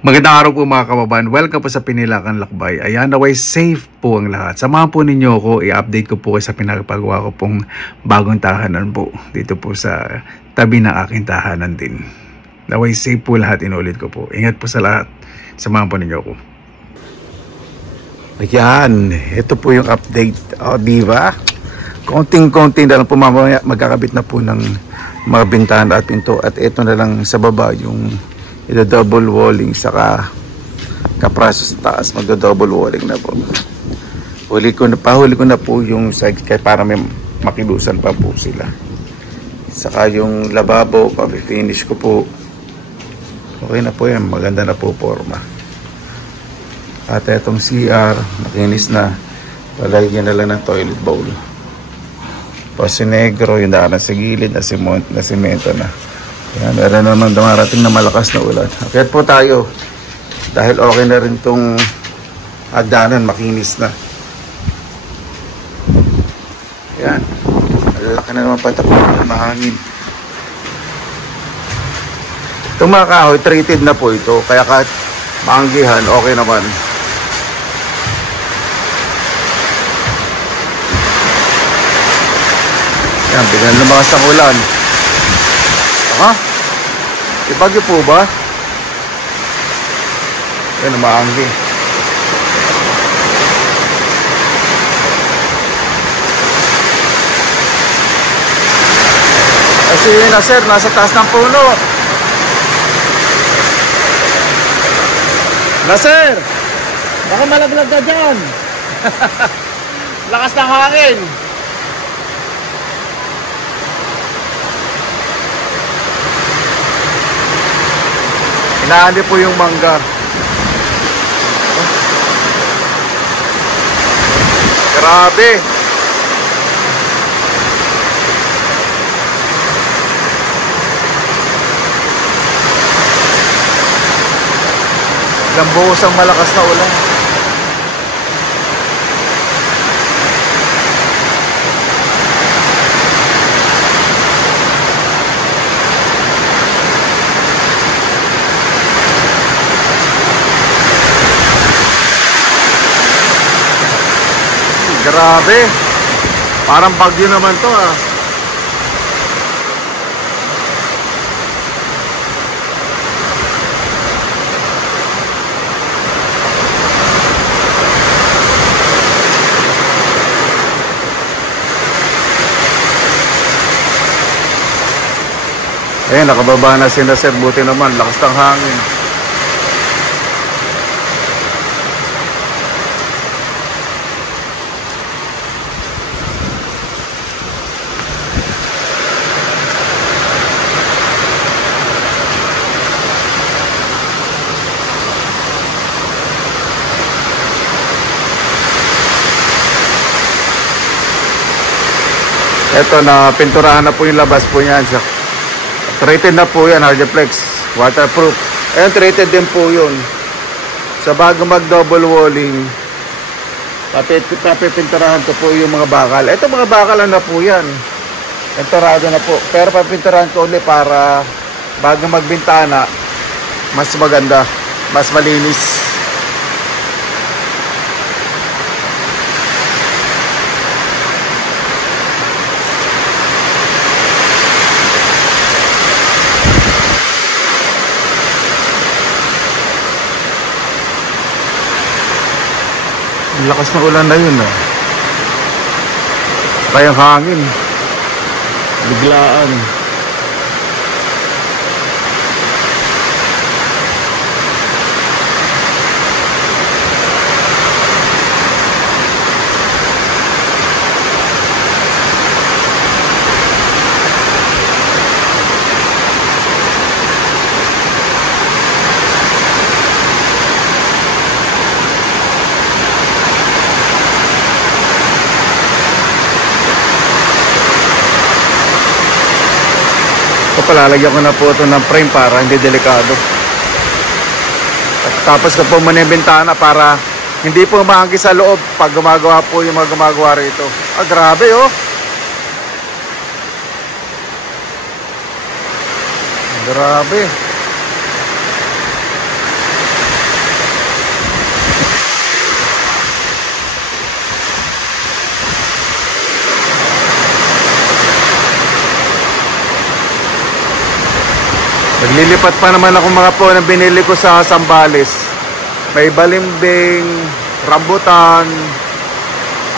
Magandang araw po mga kababayan. Welcome po sa Pinilakan Lakbay. Ayan, naway safe po ang lahat. Samahan po ninyo ako, i-update ko po sa pinagpagawa ko pong bagong tahanan po. Dito po sa tabi ng aking tahanan din. Naway safe po lahat, inulit ko po. Ingat po sa lahat. Samahan po ninyo ako. Ayan, ito po yung update. O, diba? Konting-konting na lang po mamaya magkakabit na po ng mga bintana at pinto. At ito na lang sa baba yung double walling, saka kapraso sa taas magdo-double walling na po. Pahuli ko na po yung side kaya para may makilusan pa po sila. Saka yung lababo, pa-finish ko po. Okay na po yan, maganda na po forma. At itong CR, nakinis na. Lalagyan na lang ng toilet bowl. Paso negro, yung daanan sa gilid na semento na. Yan, meron naman dumarating na malakas na ulan. Akyat po tayo. Dahil okay na rin itong hagdanan, makinis na. Yan. Malaki na naman patapos ng mahangin. Itong mga kahoy, treated na po ito. Kaya kahit maanggihan, okay naman. Yan, bigyan lumakas ang ulan. Ha? Ibagyo po ba? Yan, maanggi. Kasi na sir, nasa taas ng puno. Na sir, baka malaglag na dyan. Lakas ng hangin. Inaani po yung mangga. Grabe. Lambuhos ang malakas na ulan. Grabe. Parang bagyo naman to ah. Ayan, nakababa na sila sir. Buti naman, lakas ng hangin. Ito na, pinturahan na po yung labas po yan. Treated na po yan, Hardiplex. Waterproof. Ayan, treated din po yun. Sa bago mag-double walling, papipinturahan ko po yung mga bakal. Ito mga bakal na po yan. Pinturado na po. Pero papinturahan ko ulit para bago magbintana, mas maganda, mas malinis. Lakas ng ulan na yun ah. Kayang hangin. Biglaan. Palalagyan ko na po ito ng frame para hindi delikado. At tapos ko po muna yung bintana para hindi po maanggi sa loob pag gumagawa po yung mga gumagawa rito. Ah, grabe oh. Grabe. Lilipat pa naman ako mga po ng binili ko sa Zambales. May balimbing, rambutan,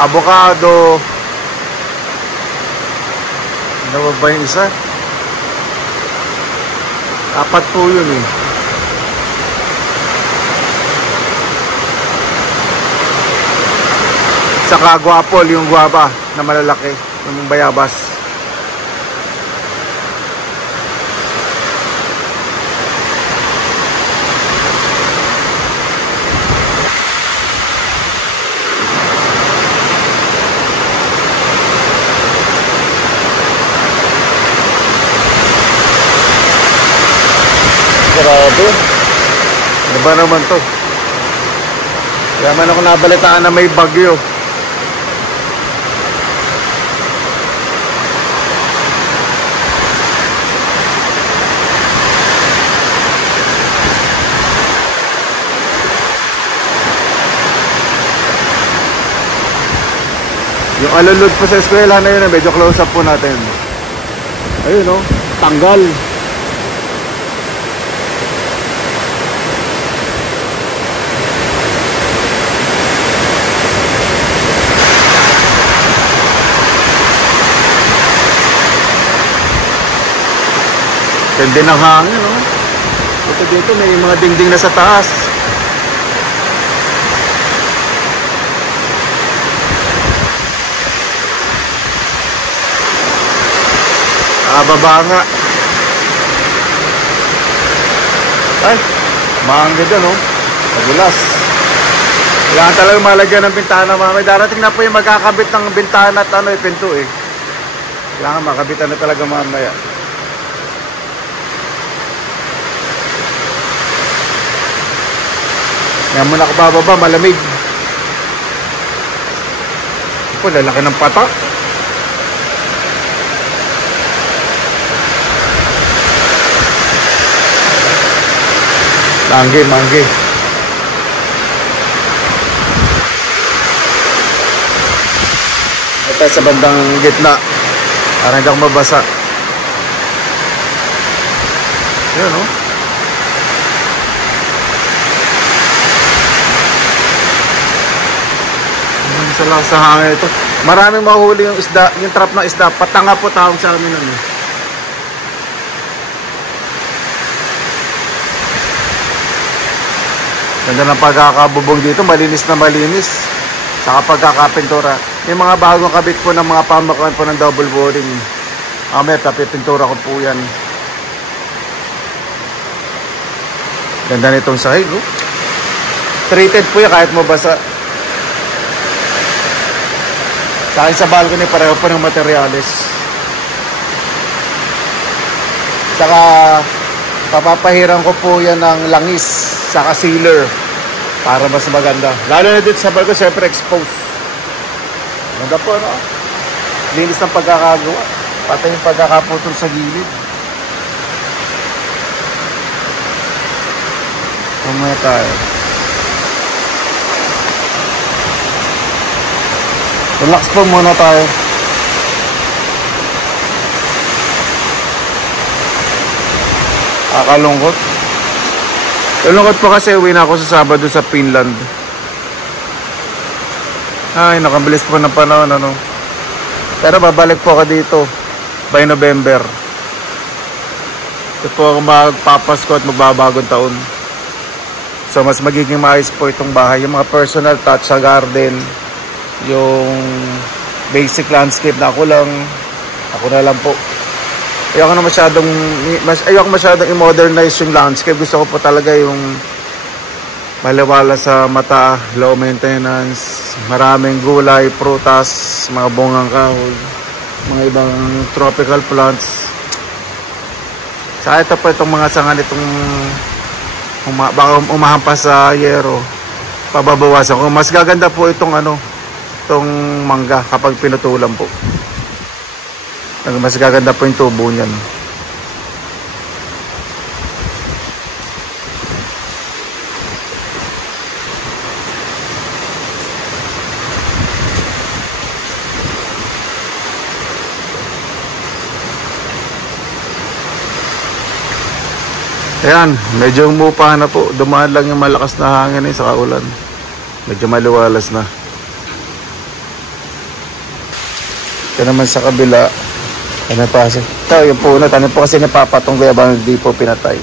avocado. Ano ba yung isa? Apat po yun eh. Saka guapol, yung guava na malalaki, yung bayabas. Grabe. Ano ba naman to? Kaya man ako nabalitaan na may bagyo. Yung alulod po sa eskwela na yun, medyo close up po natin. Ayun o, tanggal. Tindi ng hangin, no? Ito dito, may mga dingding na sa taas. Baba nga. Ay, mahangga dyan, no? Magulas. Kailangan talaga malagyan ng bintana, mamay. Darating na po yung magkakabit ng bintana at pinto, eh. Kailangan makabitan na talaga mamaya. Ngayon muna ako bababa, malamig. Ito, lalaki ng pata. Mangge, mangge. Ito sa bandang gitna. Para hindi ako mabasa. Yan, no? Sa lang sa hangin ito. Maraming mahuli yung isda, yung trap ng isda. Patanga po tawag sa amin nun. Ganda ng pagkakabubong dito, malinis na malinis. Saka pagkakapintura. Yung mga bagong kabit po ng mga pamakuan po ng double boring. May tapipintura ko po yan. Ganda nitong sahig, oh. Treated po yan kahit mabasa. Sa akin sa balcony, pareho po ng materyales. Saka papapahiran ko po yan ng langis, saka sealer, para mas maganda. Lalo na dito sa balcony, syempre exposed. Ganda po, no? Linis ng pagkakagawa. Pati yung pagkakaputol sa gilid. Kumaya tayo. Relax po muna tayo. Akalungkot. Kalungkot po kasi uwi na ako sa Sabado sa Finland. Ay, nakabilis po ng panahon, ano. Pero babalik po ako dito by November. Ito po ako magpapasko at magbabagong taon. So mas magiging maayos po itong bahay. Yung mga personal touch sa garden, yung basic landscape na ako na lang po. Ayoko masyadong i-modernize yung landscape. Gusto ko po talaga yung maliwala sa mata, low maintenance, maraming gulay, prutas, mga bungang kahoy, mga ibang tropical plants. Saka ito po itong mga sanga nitong baka umahampas sa yero, pababawasan ko. Mas gaganda po itong itong mangga kapag pinutulan po. Mas gaganda po yung tubo niyan. Ayan, medyo umupa na po. Dumaan lang yung malakas na hangin sa kaulan. Medyo maliwalas na. Ito naman sa kabila. Ano pa kasi? Ito, yung puno. Ano po kasi napapatong kaya ba hindi po pinatay.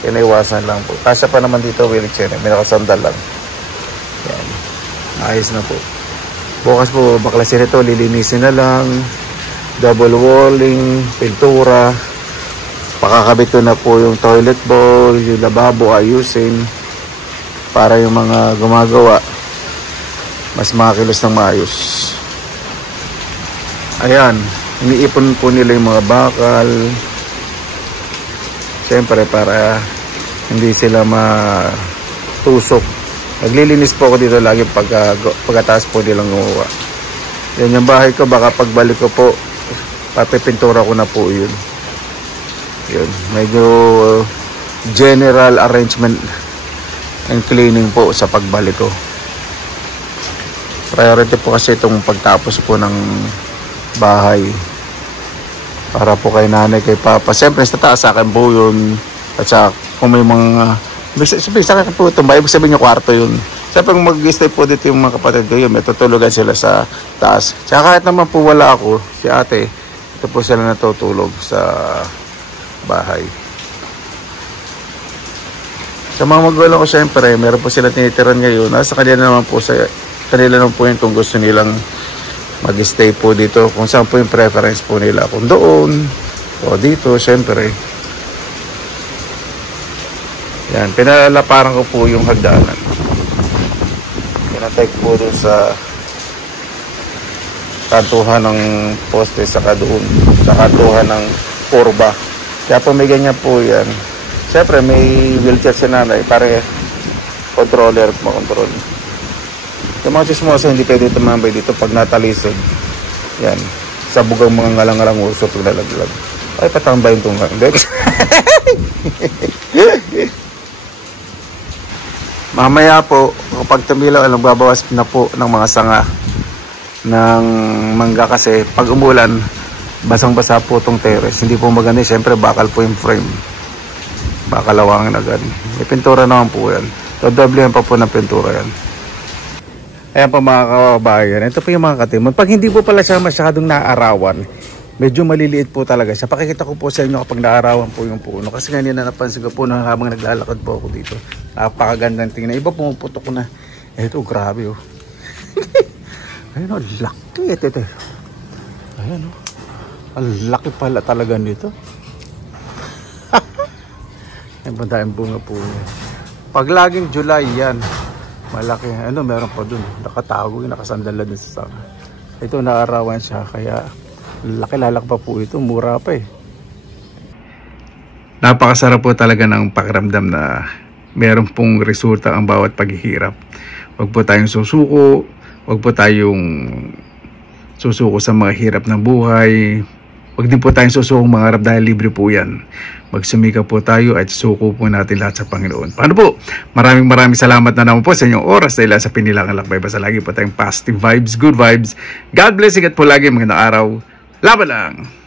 Kinaiwasan lang po. Kasya pa naman dito, wheelchair. May nakasandal lang. Yan. Ayos na po. Bukas po, baklasin ito. Lilinisin na lang. Double walling, pintura. Pakakabit ko na po yung toilet bowl, yung lababo ayusin. Para yung mga gumagawa, mas makilos ng maayos. Ayan. Iniipon po nila yung mga bakal. Siyempre para hindi sila matusok. Naglilinis po ako dito lagi pagkataas po nilang gumawa. Yan yung bahay ko, baka pagbalik ko po papipintura ko na po yun. Yun, medyo general arrangement and cleaning po sa pagbalik ko. Priority po kasi itong pagtapos po ng bahay para po kay nanay, kay papa. Siyempre sa taas sa akin po yun. At saka kung may mga sabi sa akin po itong bahay, ibig sabihin yung kwarto yun. Siyempre kung mag-stay po dito yung mga kapatid ko yun, may tutulugan sila sa taas. Tsaka kahit naman po wala ako, si ate, ito po sila natutulog sa bahay. Sa mga magulang ko siyempre, meron po sila tinitiran ngayon. Nasa kanila naman po yun kung gusto nilang mag-stay po dito, kung saan po yung preference po nila, kung doon o dito, syempre. Yan, pinalaparan ko po yung hagdanan. Pinatake po doon sa kantuhan ng poste, saka doon sa kantuhan ng kurba. Kaya po may ganyan po yan. Syempre may wheelchair si nanay para controller, makontrol. Yung mga chismosa hindi pwede tumambay dito pag natalisod. Yan. Sabog ang mga ngalang-ngalang uso pag nalaglag. Ay, patambay yung tunga. Mamaya po, kapag tumilaw, babawas na po ng mga sanga ng mangga kasi pag umulan, basang-basa po itong terrace. Hindi po maganda. Siyempre, bakal po yung frame. Bakalawangin agad. May pintura naman po yan. Dodoblihan pa po ng pintura yan. Ayan po mga kababayan, ito po yung mga katimon. Pag hindi po pala siya masyadong naarawan, medyo maliliit po talaga siya. Pakikita ko po sa inyo kapag naarawan po yung puno. Kasi kanina napansin ko po na habang naglalakad po ako dito. Napakagandang tingnan. Iba pumuputok ko na. Ito, grabe oh. Ayun oh, laki ito. Ayan oh. Ang laki pala talaga nito. Ayan pa tayong bunga po niya. Pag laging July yan, malaki. Ano, meron pa dun. Nakatago, nakasandala dun sa saka. Ito, naarawan siya. Kaya, laki-lalak pa po ito. Mura pa eh. Napakasarap po talaga ng pakiramdam na meron pong resulta ang bawat paghihirap. Huwag po tayong susuko. Huwag po tayong susuko sa mga hirap ng buhay. Huwag din po tayong susuko mga harap dahil libre po yan. Magsumika po tayo at suko po natin lahat sa Panginoon. Paano po? Maraming salamat na naman po sa inyong oras dahil sa Pinilangan Lakbay. Basta lagi po tayong positive vibes, good vibes. God bless. Ingat po lagi. Magandang araw. Laban lang!